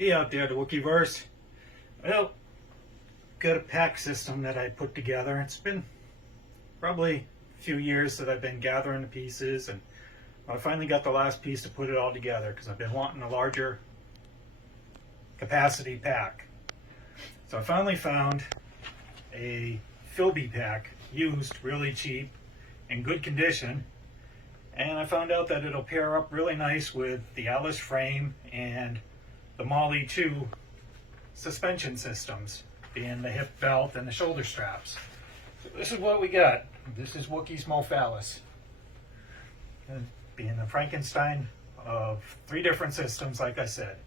Hey out there, the Wookiverse. Well, got a pack system that I put together. It's been probably a few years that I've been gathering the pieces, and I finally got the last piece to put it all together because I've been wanting a larger capacity pack. So I finally found a FILBE pack, used, really cheap, in good condition, and I found out that it'll pair up really nice with the A.L.I.C.E frame and the Molle 2 suspension systems, being the hip belt and the shoulder straps. So this is what we got. This is Wookie's Mo Falice, being the Frankenstein of 3 different systems, like I said.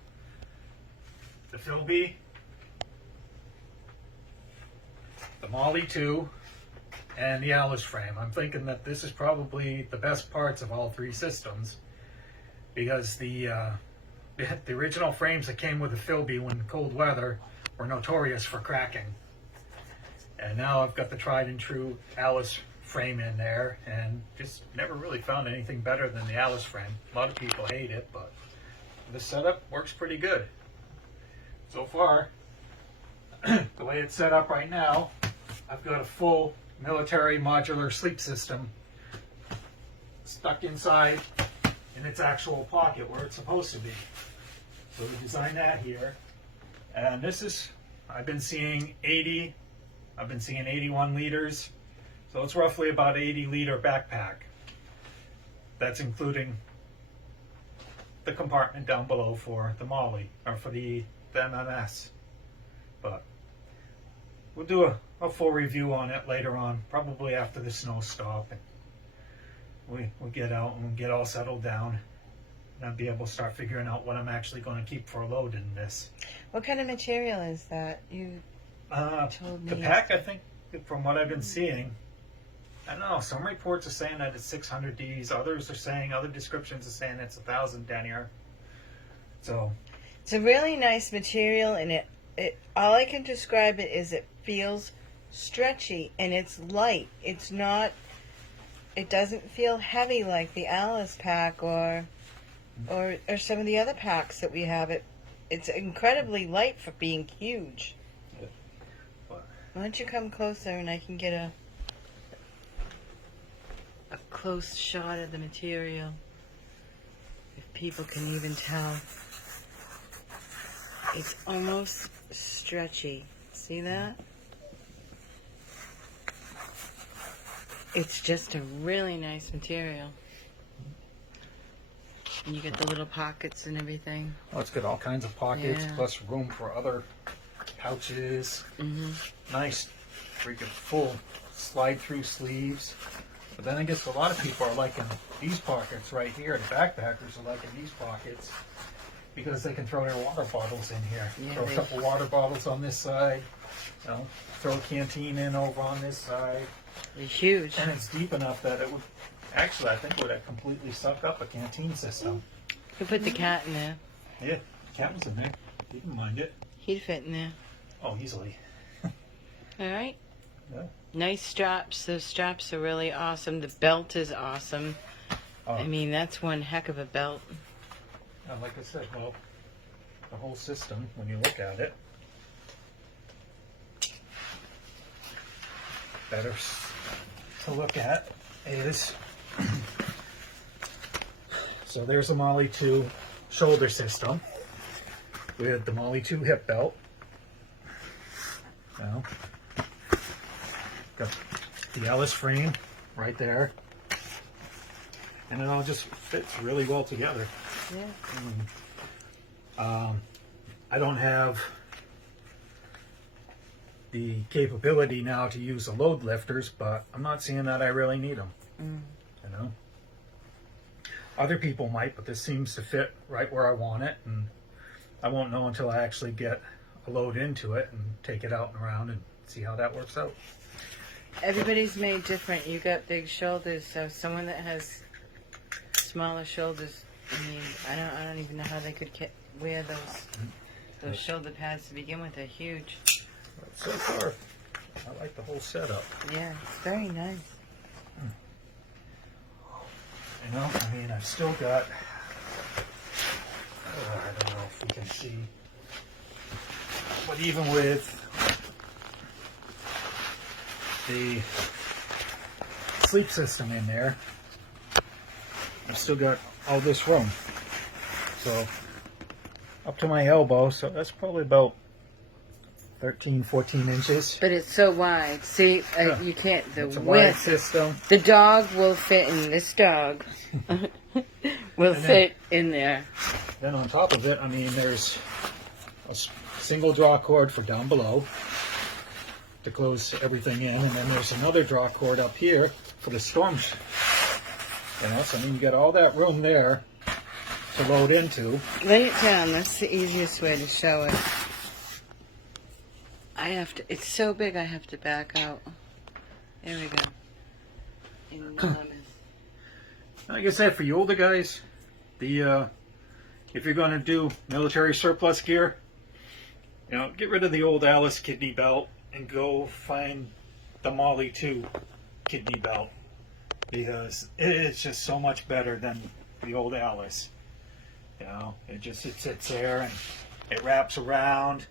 The FILBE, the Molle 2, and the A.L.I.C.E frame. I'm thinking that this is probably the best parts of all 3 systems, because the original frames that came with the FILBE when cold weather were notorious for cracking. And now I've got the tried and true A.L.I.C.E frame in there, and just never really found anything better than the A.L.I.C.E frame. A lot of people hate it, but the setup works pretty good. So far, the way it's set up right now, I've got a full military modular sleep system stuck inside in its actual pocket where it's supposed to be. So we designed that here, and this is, I've been seeing 81 liters, so it's roughly about 80-liter backpack. That's including the compartment down below for the Molle, or for the MMS. But we'll do a full review on it later on, probably after the snow stop, and we'll get out and we'll get all settled down. And I'll be able to start figuring out what I'm actually going to keep for a load in this. What kind of material is that? You told me. The pack, I think, from what I've been seeing, I don't know, some reports are saying that it's 600 Ds, others are saying, other descriptions are saying it's 1,000 Denier. So it's a really nice material, and it all I can describe it is it feels stretchy and it's light. It's not, it doesn't feel heavy like the A.L.I.C.E pack or some of the other packs that we have. It's incredibly light for being huge. Yeah. Why don't you come closer and I can get a close shot of the material, if people can even tell. It's almost stretchy. See that? It's just a really nice material. And you get the little pockets and everything. Oh, it's got all kinds of pockets, Yeah. plus room for other pouches. Nice, freaking full slide-through sleeves. But then I guess a lot of people are liking these pockets right here. The backpackers are liking these pockets because they can throw their water bottles in here. Yeah, Throw a couple water bottles on this side. You know, throw a canteen in over on this side. They're huge. And it's deep enough that it would, actually, I think would have completely sucked up a canteen system. You can put the cat in there. Yeah, the cat was in there. Didn't mind it. He'd fit in there. Oh, easily. Alright. Yeah. Nice straps. Those straps are really awesome. The belt is awesome. Oh. I mean, that's one heck of a belt. Like I said, well, the whole system, when you look at it, better to look at is, so there's a Molle 2 shoulder system with the Molle 2 hip belt. Now, got the A.L.I.C.E frame right there, and it all just fits really well together. Yeah. I don't have the capability now to use the load lifters, but I'm not seeing that I really need them. You know, other people might, but this seems to fit right where I want it, and I won't know until I actually get a load into it and take it out and around and see how that works out. Everybody's made different. You got big shoulders, so someone that has smaller shoulders, I mean, I don't even know how they could wear those shoulder pads to begin with. They're huge. But so far, I like the whole setup. Yeah, it's very nice. You know, I mean, I've still got, I don't know if you can see, But even with the sleep system in there, I've still got all this room. So up to my elbow, so that's probably about 13, 14 inches. But it's so wide. See, you can't, the It's a wide width. system. The dog will fit in, this dog will fit in there. Then on top of it, I mean, there's a single draw cord for down below to close everything in, and then there's another draw cord up here for the storm. You know, so I mean, you got all that room there to load into. Lay it down. That's the easiest way to show it. I have to, it's so big I have to back out. There we go. Enormous. Like I said, for you older guys, the if you're going to do military surplus gear, you know, get rid of the old A.L.I.C.E kidney belt and go find the Molle 2 kidney belt, because it's just so much better than the old A.L.I.C.E. You know, it sits there and it wraps around,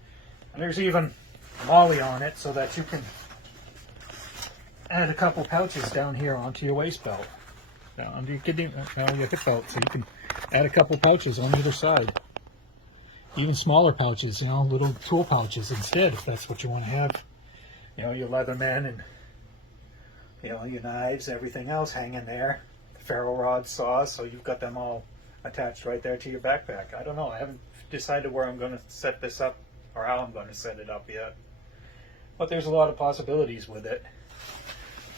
and there's even Molle on it so that you can add a couple pouches down here onto your waist belt, under your kidney, your hip belt, so you can add a couple pouches on either side. Even smaller pouches, you know, little tool pouches instead, if that's what you want to have. You know, your Leatherman and, you know, your knives, everything else hanging there. The ferro rod, saws, so you've got them all attached right there to your backpack. I don't know, I haven't decided where I'm going to set this up or how I'm going to set it up yet. But there's a lot of possibilities with it.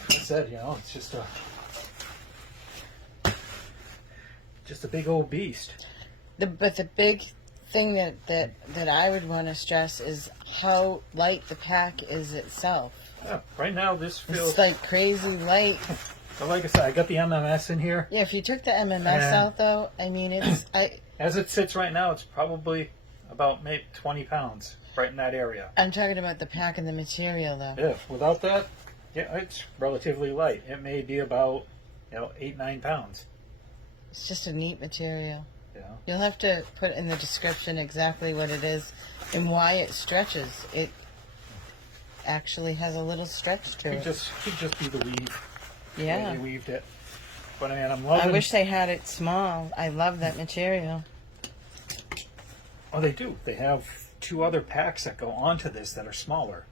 Like I said, you know, it's just a big old beast. But the big thing that I would want to stress is how light the pack is itself. Yeah, right now this feels... It's like crazy light. But like I said, I got the MMS in here. Yeah, if you took the MMS out, though, I mean, it's... As it sits right now, it's probably about maybe 20 pounds right in that area. I'm talking about the pack and the material, though. Yeah, without that, yeah, it's relatively light. It may be about, you know, 8-9 pounds. It's just a neat material. Yeah. You'll have to put in the description exactly what it is and why it stretches. It actually has a little stretch to it. Could just be the weave. Yeah. They weaved it. But I mean, I'm loving... I wish they had it small. I love that material. Oh, they do. They have 2 other packs that go onto this that are smaller.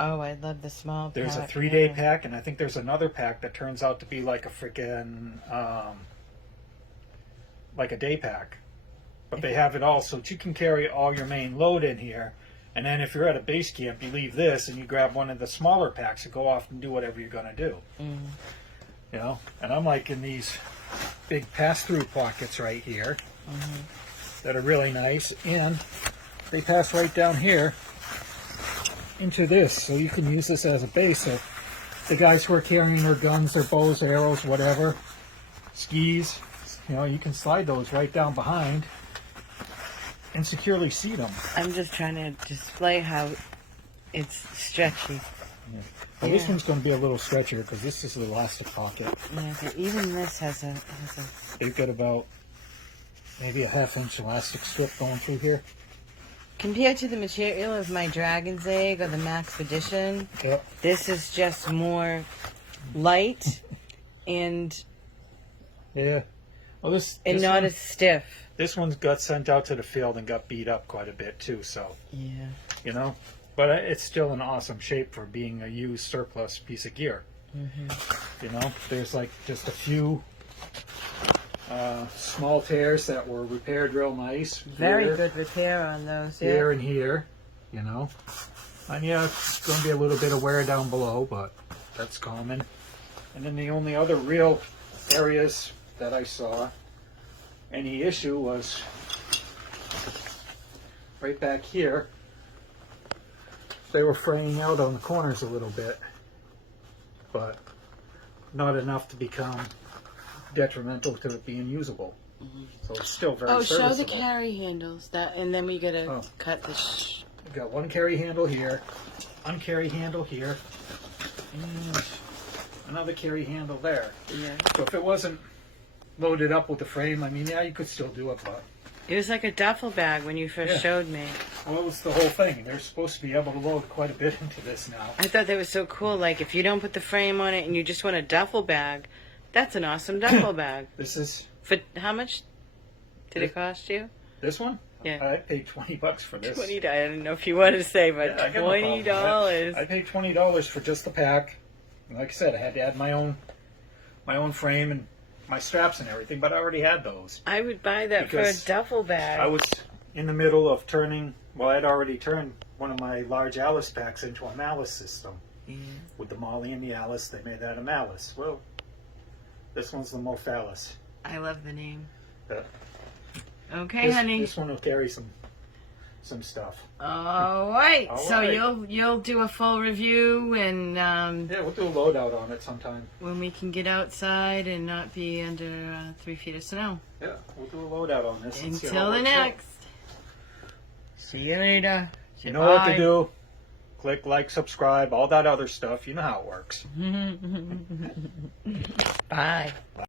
Oh, I love the small There's pack. a 3-day pack, and I think there's another pack that turns out to be like a freaking, like a day pack. But they have it all, so that you can carry all your main load in here. And then if you're at a base camp, you leave this, and you grab one of the smaller packs and go off and do whatever you're going to do. Mm. You know? And I'm like in these big pass-through pockets right here that are really nice. And they pass right down here into this, so you can use this as a base. So the guys who are carrying their guns, their bows, arrows, whatever, skis, you know, you can slide those right down behind and securely seat them. I'm just trying to display how it's stretchy. Yeah. Well, this one's going to be a little stretchier because this is the elastic pocket. Yeah, but even this has a... They've got about maybe a 1/2-inch elastic strip going through here. Compared to the material of my Dragon's Egg or the Max Edition, Yep. this is just more light and Yeah. Well, this not one, as stiff. This one's got sent out to the field and got beat up quite a bit too. So Yeah. you know, but it's still in awesome shape for being a used surplus piece of gear. You know, there's like just a few small tears that were repaired real nice. Very here, good repair on those. Yeah. Here and here, you know. And yeah, it's going to be a little bit of wear down below, but that's common. And then the only other real areas that I saw any issue was right back here. They were fraying out on the corners a little bit, but not enough to become detrimental to it being usable. So it's still very serviceable. Show the carry handles. And then we gotta cut the... We've got one carry handle here, one carry handle here, and another carry handle there. Yeah. So if it wasn't loaded up with the frame, I mean, yeah, you could still do it, but... It was like a duffel bag when you first showed me. What was the whole thing? They're supposed to be able to load quite a bit into this now. I thought that was so cool. Like, if you don't put the frame on it and you just want a duffel bag, that's an awesome duffel bag. This is For how much did it cost you? this one. Yeah. I paid $20 for this. $20. I didn't know if you wanted to say, but Yeah, I got no problem with that. $20. I paid $20 for just the pack. And like I said, I had to add my own frame and my straps and everything, but I already had those. I would buy that for a Because duffel bag. I was in the middle of turning. Well, I'd already turned one of my large A.L.I.C.E packs into a malice system. With the Molle and the A.L.I.C.E, they made that a malice. Well, this one's the Mo Falice. I love the name. Yeah. Okay, honey. This one will carry some stuff. All right. All So right. you'll do a full review, and Yeah, we'll do a loadout on it sometime. when we can get outside and not be under 3 feet of snow. Yeah, we'll do a loadout on this. and see how Until it the works out. next. See you later. You know what Bye. to do. Click like, subscribe, all that other stuff. You know how it works. Bye.